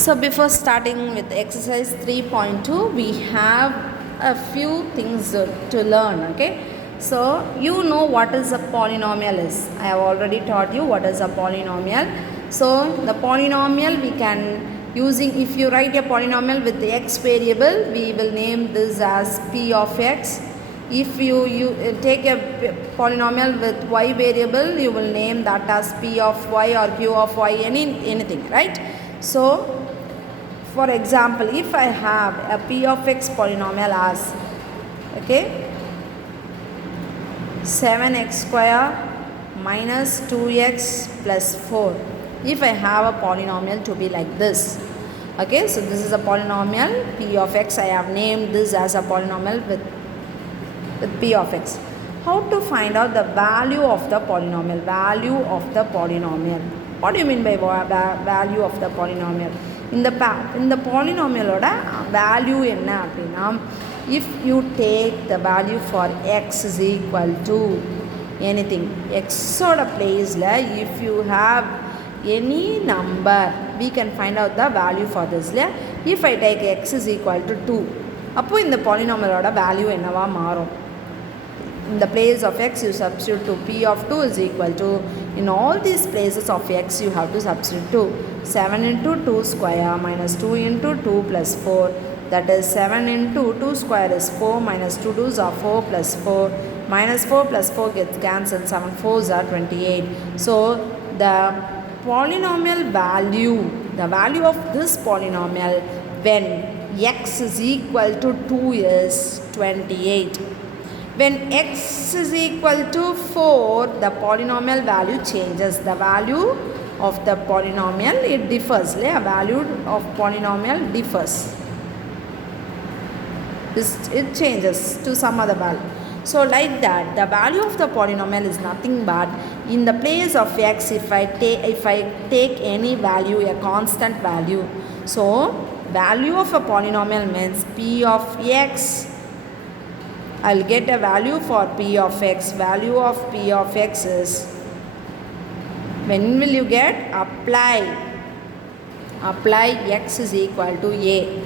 So before starting with exercise 3.2, we have a few things to learn, okay? So you know what is a polynomial is. I have already taught you what is a polynomial. So the polynomial we can using, if you write a polynomial with the x variable, we will name this as p of x. If you take a polynomial with y variable, you will name that as p of y or q of y, anything, right? So for example, if I have a p of x polynomial as, okay, 7x square minus 2x plus 4. If I have a polynomial to be like this, okay, so this is a polynomial p of x. I have named this as a polynomial with p of x. How to find out the value of the polynomial? Value of the polynomial. What do you mean by value of the polynomial? In the polynomial value enna appadina, if you take the value for x is equal to anything, x oda place la if you have any number, we can find out the value for this. If I take x is equal to 2, appo in the polynomial oda value ennava maarum. In the place of x, you substitute 2. P of 2 is equal to, in all these places of x, you have to substitute 2. 7 into 2 square minus 2 into 2 plus 4. That is 7 into 2 square is 4 minus 2 2s are 4 plus 4. Minus 4 plus 4 gets cancelled. 7 4s are 28. So, the polynomial value, the value of this polynomial when x is equal to 2 is 28. When x is equal to 4, the polynomial value changes. The value of the polynomial, it differs. The value of polynomial differs. It changes to some other value. So like that, the value of the polynomial is nothing but, in the place of x, if I take any value, a constant value. So value of a polynomial means p of x. I'll get a value for p of x. Value of p of x is, when will you get? Apply x is equal to a.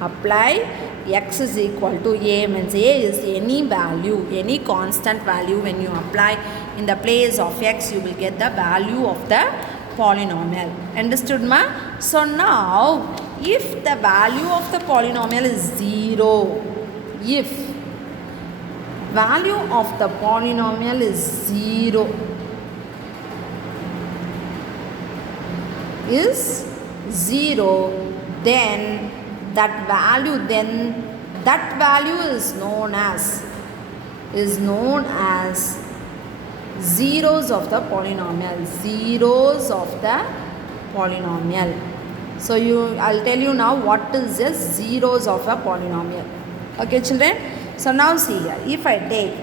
Apply x is equal to a means a is any value, any constant value. When you apply in the place of x, you will get the value of the polynomial. Understood, ma? So now, if the value of the polynomial is 0, if value of the polynomial is 0, then that value is known as zeros of the polynomial. Zeros of the polynomial. So I'll tell you now what is the zeros of a polynomial. Okay, children? So now see here, if I take,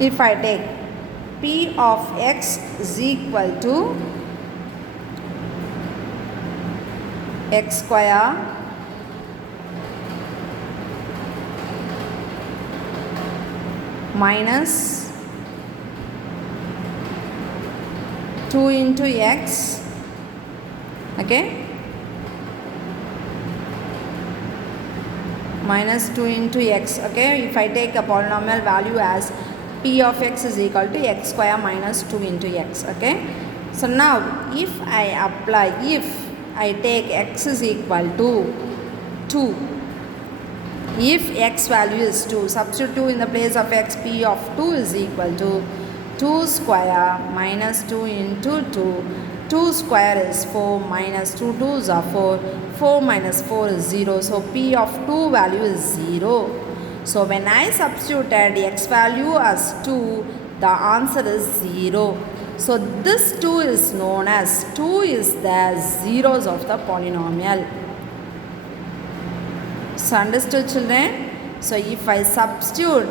if I take p of x is equal to x square minus 2 into x, okay, minus 2 into x, okay. If I take a polynomial value as p of x is equal to x square minus 2 into x, okay. So now if I take x is equal to 2, if x value is 2, substitute 2 in the place of x, p of 2 is equal to 2 square minus 2 into 2. 2 square is 4 minus 2 2s are 4. 4 minus 4 is 0. So p of 2 value is 0. So when I substituted x value as 2, the answer is 0. So this 2 is known as, 2 is the zeros of the polynomial. So understood, children? So if I substitute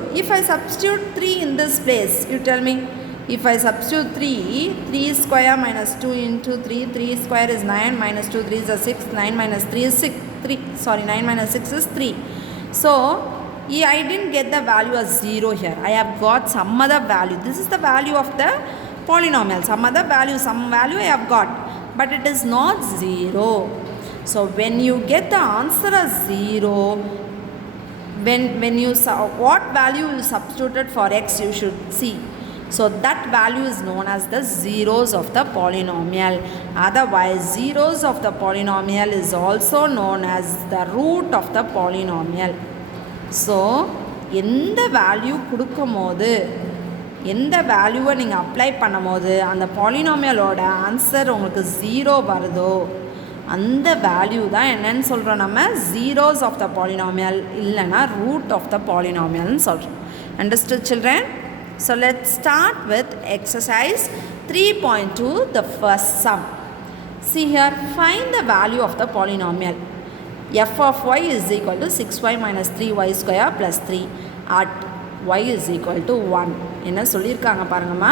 3 in this place, you tell me, if I substitute 3 square minus 2 into 3 square is 9, minus 2 3 is 6, 9 minus 3 is 9 minus 6 is 3. So I didn't get the value as 0 here. I have got some other value. This is the value of the polynomial. Some other value, some value I have got, but it is not 0. So when you get the answer as 0, when you what value you substituted for x, you should see. So that value is known as the zeros of the polynomial. Otherwise, zeros of the polynomial is also known as the root of the polynomial. So எந்த value கொடுக்கும்போது, எந்த வேல்யூவை நீங்கள் apply பண்ணும்போது அந்த பாலினாமியலோட answer உங்களுக்கு 0 வருதோ அந்த வேல்யூ தான் என்னன்னு சொல்கிறோம், நம்ம zeros of the polynomial இல்லைனா root of the polynomial சொல்கிறோம். Understood children? So let's start with exercise 3.2, the first sum. See here, find the value of the polynomial. F of y is equal to 6y minus 3y square plus 3 at y is equal to 1. என்ன சொல்லியிருக்காங்க பாருங்கம்மா.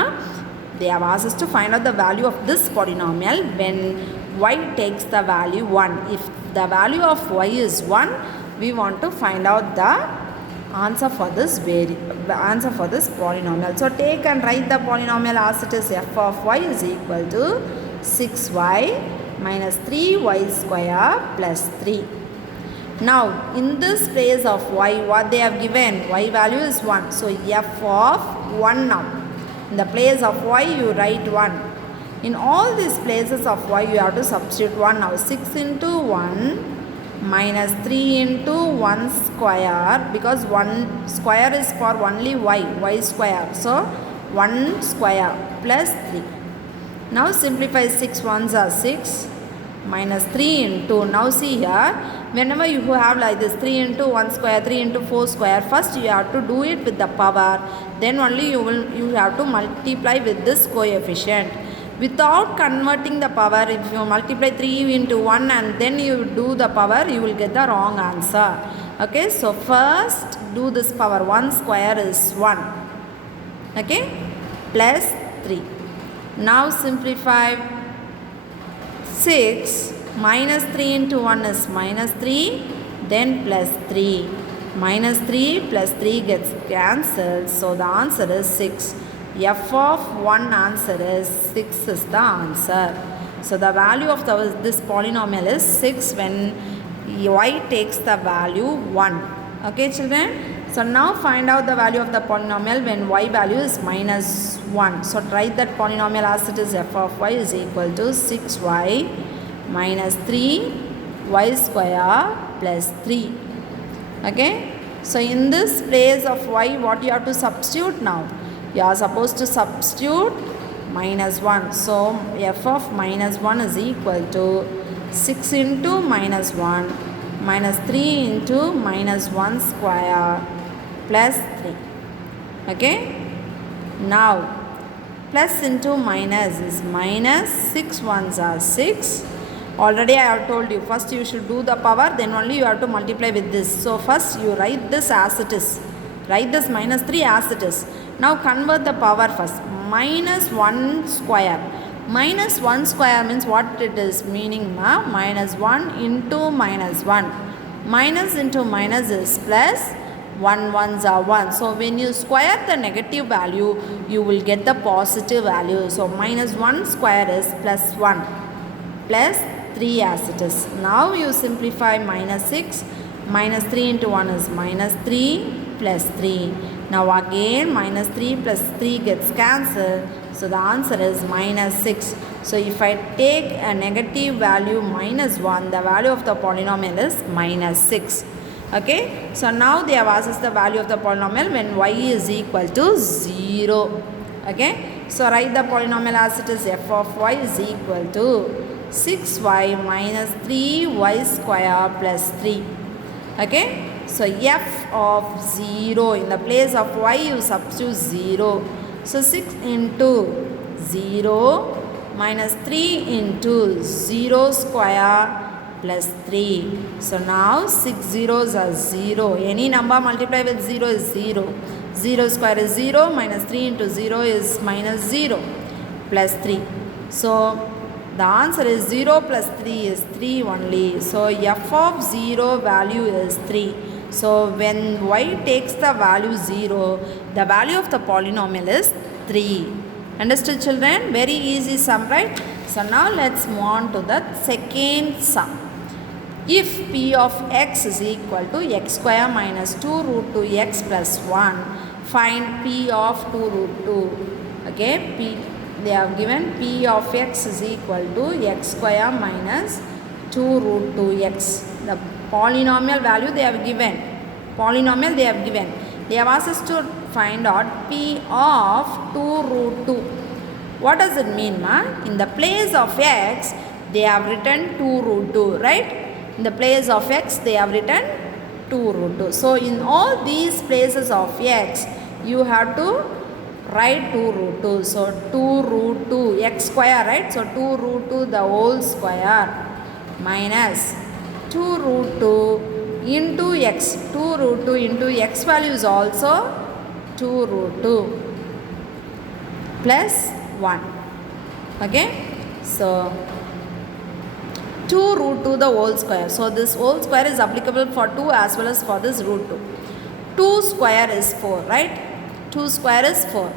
They have asked us to find out the value of this polynomial when y takes the value 1. If the value of y is 1, we want to find out the answer for this polynomial. So take and write the polynomial as it is. F of y is equal to 6y minus 3y square plus 3. Now in this place of y, what they have given, y value is 1. So f of 1 now. In the place of y you write 1. In all these places of y you have to substitute 1 now. 6 into 1 minus 3 into 1 square, because 1 square is for only y square. So 1 square plus 3. Now simplify 6 ones are 6 minus 3 into, now see here, whenever you have like this 3 into 1 square, 3 into 4 square, first you have to do it with the power, then only you have to multiply with this coefficient. Without converting the power, if you multiply 3 into 1 and then you do the power, you will get the wrong answer. Okay, so first do this power. 1 square is 1. Okay, plus 3. Now simplify 6 minus 3 into 1 is minus 3, then plus 3. Minus 3 plus 3 gets cancelled, so the answer is 6. F of 1 answer is 6 is the answer. So the value of this polynomial is 6 when y takes the value 1. Okay children? So now find out the value of the polynomial when y value is minus 1. So write that polynomial as it is. F of y is equal to 6y minus 3y square plus 3. Okay? So in this place of y, what you have to substitute now? You are supposed to substitute minus 1. So f of minus 1 is equal to 6 into minus 1 minus 3 into minus 1 square plus 3. Okay? Now plus into minus is minus. 6 ones are 6. Already I have told you, first you should do the power, then only you have to multiply with this. So first you write this as it is. Write this minus 3 as it is. Now convert the power first. Minus 1 square. Minus 1 square means what it is meaning, ma? Minus 1 into minus 1. Minus into minus is plus. 1 ones are 1. So when you square the negative value, you will get the positive value. So minus 1 square is plus 1 plus 3 as it is. Now you simplify minus 6. Minus 3 into 1 is minus 3 plus 3. Now again minus 3 plus 3 gets cancelled. So the answer is minus 6. So if I take a negative value minus 1, the value of the polynomial is minus 6. Okay. So now they have asked us the value of the polynomial when y is equal to 0. Okay. So write the polynomial as it is. F of y is equal to 6y minus 3y square plus 3. Okay. So f of 0, in the place of y you substitute 0. So 6 into 0 minus 3 into 0 square plus 3. So now 6 zeros are 0. Any number multiplied with 0 is 0. 0 square is 0, minus 3 into 0 is minus 0 plus 3. So the answer is 0 plus 3 is 3 only. So f of 0 value is 3. So when y takes the value 0, the value of the polynomial is 3. Understood children? Very easy sum, right? So now let's move on to the second sum. If p of x is equal to x square minus 2 root 2x plus 1, find p of 2 root 2. Okay, they have given p of x is equal to x square minus 2 root 2x. The polynomial value they have given. They have asked us to find out p of 2 root 2. What does it mean, ma? In the place of x, they have written 2 root 2, right? In the place of x, they have written 2 root 2. So, in all these places of x, you have to write 2 root 2. So, 2 root 2 x square, right? So, 2 root 2 the whole square minus 2 root 2 into x. 2 root 2 into x value is also 2 root 2 plus 1. Okay. So, 2 root 2 the whole square. So, this whole square is applicable for 2 as well as for this root 2. 2 square is 4, right? 2 square is 4.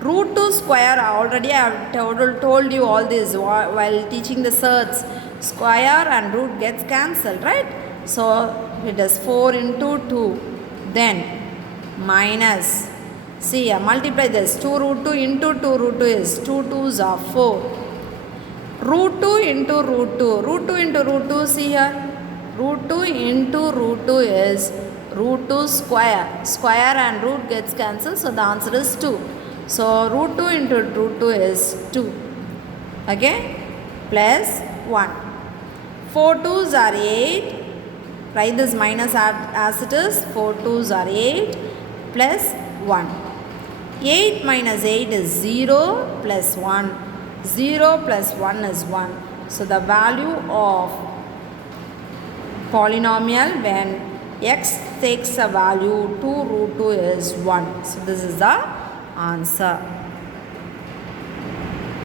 Root 2 square, already I have told you all this while teaching the surds. Square and root gets cancelled, right? So, it is 4 into 2. Then, minus. See, multiply this. 2 root 2 into 2 root 2 is 2 2s are 4. Root 2 into root 2. Root 2 into root 2, see here. Root 2 into root 2 is root 2 square. Square and root gets cancelled. So, the answer is 2. So, root 2 into root 2 is 2. Okay. Plus 1. 4 2s are 8. Write this minus as it is. 4 2s are 8 plus 1. 8 minus 8 is 0 plus 1. 0 plus 1 is 1. So, the value of polynomial when x takes a value 2 root 2 is 1. So, this is the answer.